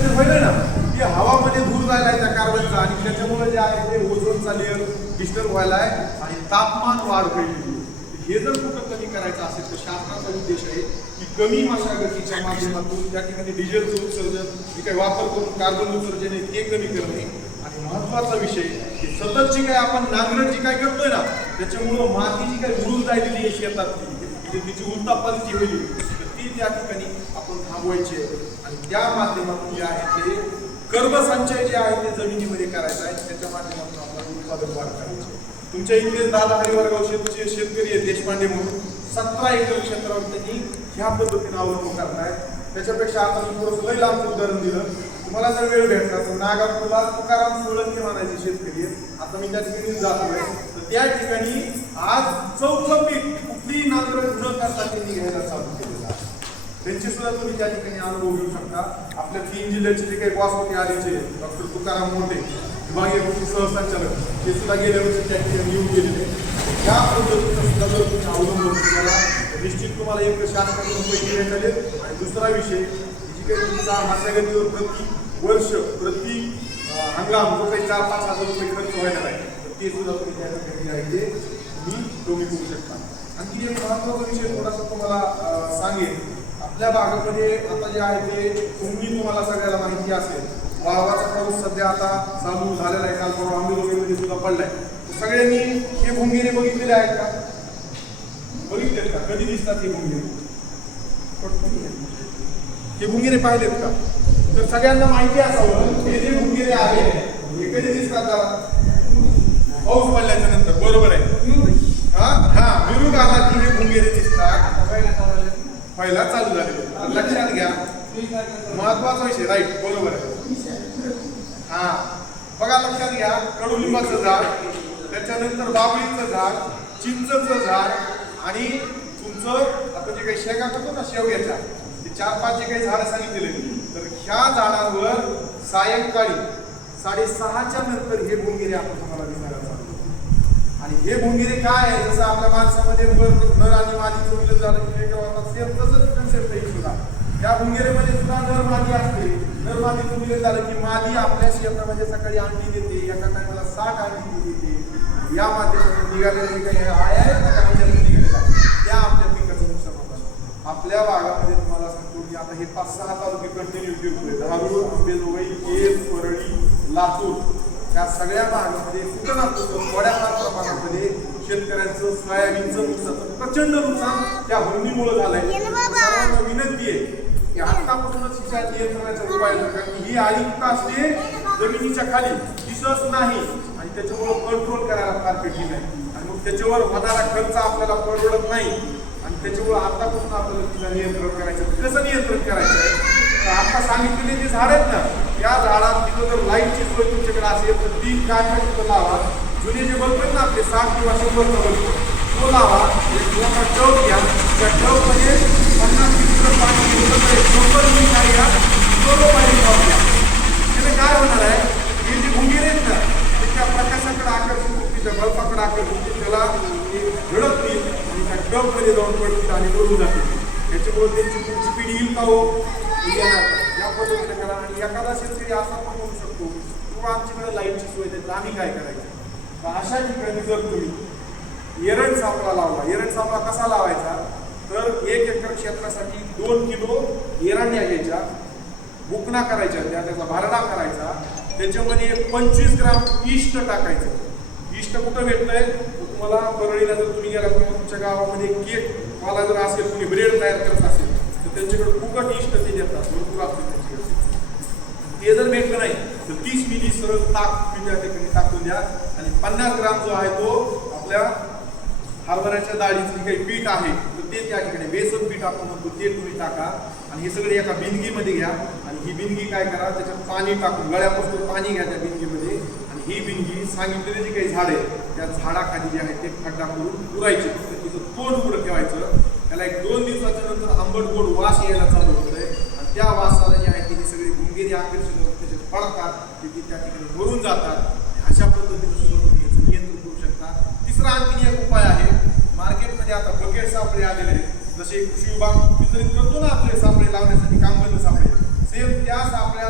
जे व्हायला ना की हवामध्ये धूर जायला आहे त्या कार्बनचा आणि त्याच्यामुळे जे आहे ते ओझोनचा लेअर डिस्टर्ब व्हायला आहे आणि तापमान वाढ होईल. हे जर कुठं कमी करायचं असेल तर शासनाचा उद्देश आहे की कमी मशागतीच्या माध्यमातून त्या ठिकाणी डिझेलचं उत्सर्जन जे काही वापर करून कार्बन उत्सर्जन आहे ते कमी करणे आणि महत्त्वाचा विषय की सतत जी काही आपण नांगरट जी काय करतोय ना त्याच्यामुळं माती जी काही उडून जायलेली आहे शेतात तिची उलटापालटी होईल तर ती त्या ठिकाणी आपण थांबवायची आहे आणि त्या माध्यमातून जे आहे ते कर्मसंचय जे आहे ते जमिनीमध्ये करायचं आहे त्याच्या माध्यमातून आपल्याला उत्पादन वाढ करायची आहे. तुमच्या इथले दादा हरिवारगाव शेतकरी आहेत देशपांडे म्हणून 17 एकर क्षेत्रावर त्यांनी ह्या पद्धतीने अवलंब करताय. त्याच्यापेक्षा आता मी थोडंसं लई लांबचं उदाहरण दिलं. तुम्हाला जर वेळ भेटला तर नागापूरला तुकाराम सोळंके म्हणायचे शेतकरी आहेत. आता मी त्या ठिकाणी जातोय तर त्या ठिकाणी आज चौथं पीक कुठलीही नांगरट न करता त्यांनी घ्यायला चालू केलेलं आहे. त्यांचे सुद्धा तुम्ही त्या ठिकाणी अनुभव घेऊ शकता. आपल्या 3 जिल्ह्याचे जे काही बॉस होते आधीचे डॉक्टर तुकाराम मोठे विभागीय कृषी सहसंचालक ते सुद्धा गेल्या वर्षी त्या ठिकाणी येऊन गेलेले. त्या पद्धतीचा सुद्धा जर तुम्ही अवलंबून केला निश्चित तुम्हाला एक शासनाकडून पैसे मिळाले आणि दुसरा विषय जी काही तुमचा मशागतीवर प्रति वर्ष प्रति हंगाम जो काही 4-5 हजार रुपये खर्च व्हायला आहे तर ते सुद्धा तुम्ही त्या ठिकाणी आहे ते तुम्ही कमी करू शकता. आणखी एक महत्त्वाचा विषय थोडासा तुम्हाला सांगेन. आपल्या भागामध्ये आता जे आहे ते तुम्हाला सगळ्याला माहिती असेल वावाचा पाऊस सध्या आता चालू झालेला आहे. काल परवा आंबेजोगाईमध्ये सुद्धा पडलाय. सगळ्यांनी हे भुंगेरे बघितलेले आहेत का? बघितलेत का? कधी दिसतात हे भुंगेरे? हे भुंगेरे पाहिलेत का? तर सगळ्यांना माहिती असावं हे जे भुंगेरे आहेत हे कधी दिसतात? पाऊस पडल्याच्या नंतर. बरोबर आहे. हा मिरुग आला की हे भुंगेरे दिसतात. पहिला चालू झालेले. लक्षात घ्या महत्वाचा विषय. राईट बरोबर आहे. हा बघा लक्षात घ्या कडुलिंबाचं झाड त्याच्यानंतर बाबळीचं झाड चिंचचं झाड आणि तुमचं आपण जे काही शेंगा करतो ना शेवग्याच्या ते 4-5 जे काही झाडं सांगितलेले तर ह्या झाडांवर सायंकाळी 6:30च्या नंतर हे भुंगेरे आपण तुम्हाला दिसायला चालू. आणि हे भुंगेरे काय आहे जसं आपल्या माणसामध्ये नर आणि मादीचं मिलन झालं की वेगळं होतात सेम तसंच कन्सेप्ट आहे सुद्धा. या भुंगेरेमध्ये सुद्धा नर मादी असते. नर मादीचं मिलन झालं की मादी आपल्या शेतामध्ये सकाळी अंडी देते. एका टायमाला 60 अंडी देते. या माध्यमातून निघालेले काही आया आहेत ना निघालेल्या त्या आपल्या पिकाचं नुकसान होतात. आपल्या भागामध्ये तुम्हाला सांगतो की आता हे 5-6 तालुके कंटिन्यू फिरतोय. धारूर, आंबेजोगाई, केज, परळी, लातूर या सगळ्या भागामध्ये कुठं ना कुठं थोड्याफार प्रमाणामध्ये शेतकऱ्यांचं सोयाबीनचं नुकसान प्रचंड नुकसान त्या हंडीमुळे झालंय. सर्वांना विनंती आहे की आतापासूनच हिच्या नियंत्रणाचा उपाय कारण ही आयुक्त असते जमिनीच्या खाली दिसत नाही आणि त्याच्यामुळे कंट्रोल करायला फार कठीण आहे आणि मग त्याच्यावर होणारा खर्च आपल्याला परवडत नाही आणि त्याच्यामुळे आतापासून आपल्याला तिला नियंत्रण करायचं. कसं नियंत्रण करायचं तर आता सांगितलेले जे झाड आहेत ना त्या झाडात तिथं जर लाईटची सोय तुमच्याकडे असेल तर 3 काठ्या तिथं लावा. जुने जे बल्ब आहेत ना आपले 60 किंवा 100 बल्ब तो लावा. एक मोठा टब घ्या. त्या टबमध्ये 50 लिटर पाणी घ्या. त्याने काय होणार आहे हे जे भुंगेरे आहेत ना त्या प्रकाशाकडे आकर्षित होतील त्या बल्बाकडे आकर्षित होतील त्याला घडतील आणि त्या टबमध्ये जाऊन पडतील आणि पडून जातील. त्याच्यामुळे त्यांची पुढची पिढी येईल का हो येणार. या पद्धतीने करा. आणि एखादा शेतकरी असा पण होऊ शकतो किंवा आमच्याकडे लाईटची सोय देत आम्ही काय करायचं तर अशा ठिकाणी जर तुम्ही एरंड सापळा लावला. एरंड सापळा कसा लावायचा तर 1 एकर क्षेत्रासाठी 2 किलो एरंड्या घ्यायच्या बुकना करायच्या त्याचा भरडा करायचा त्याच्यामध्ये 25 ग्राम इष्ट टाकायचं. इष्ट कुठं भेटतंय तुम्हाला परळीला जर तुम्ही गेला किंवा तुमच्या गावामध्ये केक वाला जर असेल तुम्ही ब्रेड तयार करत असेल तर त्यांच्याकडे फुकट इष्ट ते देतात भरपूर असते त्यांच्याकडे. ते जर भेटलं नाही तर 30 मिली सरळ ताक तुम्ही त्या ठिकाणी टाकून द्या आणि 50 ग्राम जो आहे तो आपल्या हरभऱ्याच्या डाळीचं जे काही पीठ आहे तर ते त्या ठिकाणी बेसन पीठ आपण म्हणतो ते तुम्ही टाका आणि हे सगळे एका बिनगीमध्ये घ्या आणि ही बिनगी काय करा त्याच्यात पाणी टाकून गळ्यापासून पाणी घ्या त्या बिनगीमध्ये आणि ही बिनगी सांगितलेली जी काही झाड आहे त्या झाडाखाली जे आहे ते खड्डा करून पुरायचे. तिचं तोंड उघडं ठेवायचं. त्याला 1-2 दिवसाच्या नंतर आंबट गोड वास यायला चालू होतोय आणि त्या वासाला जे आहे ती सगळी भुंगेरी आकर्षण होऊन त्याचे पडतात ते त्या ठिकाणी भरून जातात. अशा पद्धतीने सुद्धा तुम्ही याचं नियंत्रण करू शकता. तिसरा आणखी एक उपाय आहे. मार्केटमध्ये आता बकेट सापळे आलेले जसे कृषी विभाग वितरित करतो ना आपले सापळे लावण्यासाठी कामबंद सापळे सेम त्या सापळ्या